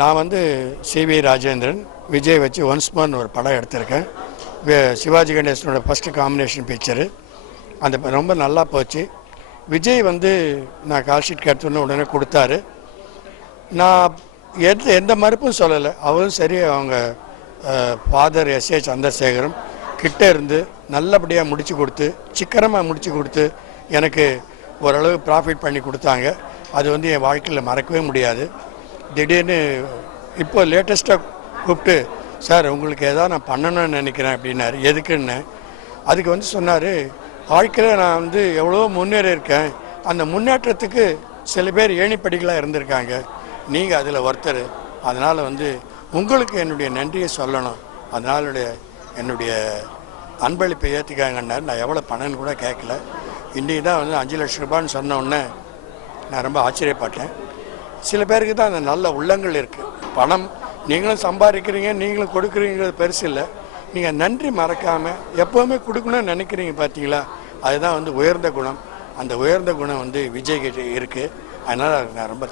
நான் வந்து சிவி ராஜேந்திரன் விஜய் வச்சு ஒன்ஸ் மோர்னு ஒரு படம் எடுத்திருக்கேன். சிவாஜி கணேசனோட ஃபஸ்ட்டு காம்பினேஷன் பிக்சரு. அந்த ரொம்ப நல்லா போச்சு. விஜய் வந்து நான் கால் ஷீட் கேட்டோன்னு உடனே கொடுத்தாரு. நான் எந்த மறுப்பும் சொல்லலை. அவரும் சரி, அவங்க ஃபாதர் எஸ்ஏ சந்திரசேகரும் கிட்டே இருந்து நல்லபடியாக முடித்து கொடுத்து, சிக்கனமாக முடித்து கொடுத்து எனக்கு ஓரளவு ப்ராஃபிட் பண்ணி கொடுத்தாங்க. அது வந்து என் வாழ்க்கையில் மறக்கவே முடியாது. திடீர்னு இப்போ லேட்டஸ்ட்டாக கூப்பிட்டு, சார் உங்களுக்கு எதாவது நான் பண்ணணும்னு நினைக்கிறேன் அப்படின்னாரு. எதுக்குன்னு அதுக்கு வந்து சொன்னார், வாழ்க்கையில் நான் வந்து எவ்வளோ முன்னேறி இருக்கேன், அந்த முன்னேற்றத்துக்கு சில பேர் ஏணிப்படிகளாக இருந்திருக்காங்க, நீங்கள் அதில் ஒருத்தர். அதனால் வந்து உங்களுக்கு என்னுடைய நன்றியை சொல்லணும், அதனால் என்னுடைய அன்பளிப்பை ஏற்றுக்காங்கன்னாரு. நான் எவ்வளோ பணம்னு கூட கேட்கல. இன்றைக்கி தான் வந்து 5 லட்சம் ரூபான்னு சொன்ன உடனே நான் ரொம்ப ஆச்சரியப்பட்டேன். சில பேருக்கு தான் அந்த நல்ல உள்ளங்கள் இருக்குது. பணம் நீங்களும் சம்பாதிக்கிறீங்க, நீங்களும் கொடுக்குறீங்கிறது பெருசு இல்லை. நீங்கள் நன்றி மறக்காமல் எப்போவுமே கொடுக்கணும்னு நினைக்கிறீங்க பார்த்தீங்களா, அதுதான் வந்து உயர்ந்த குணம். அந்த உயர்ந்த குணம் வந்து விஜய் கிட்ட இருக்குது. அதனால் நான் ரொம்ப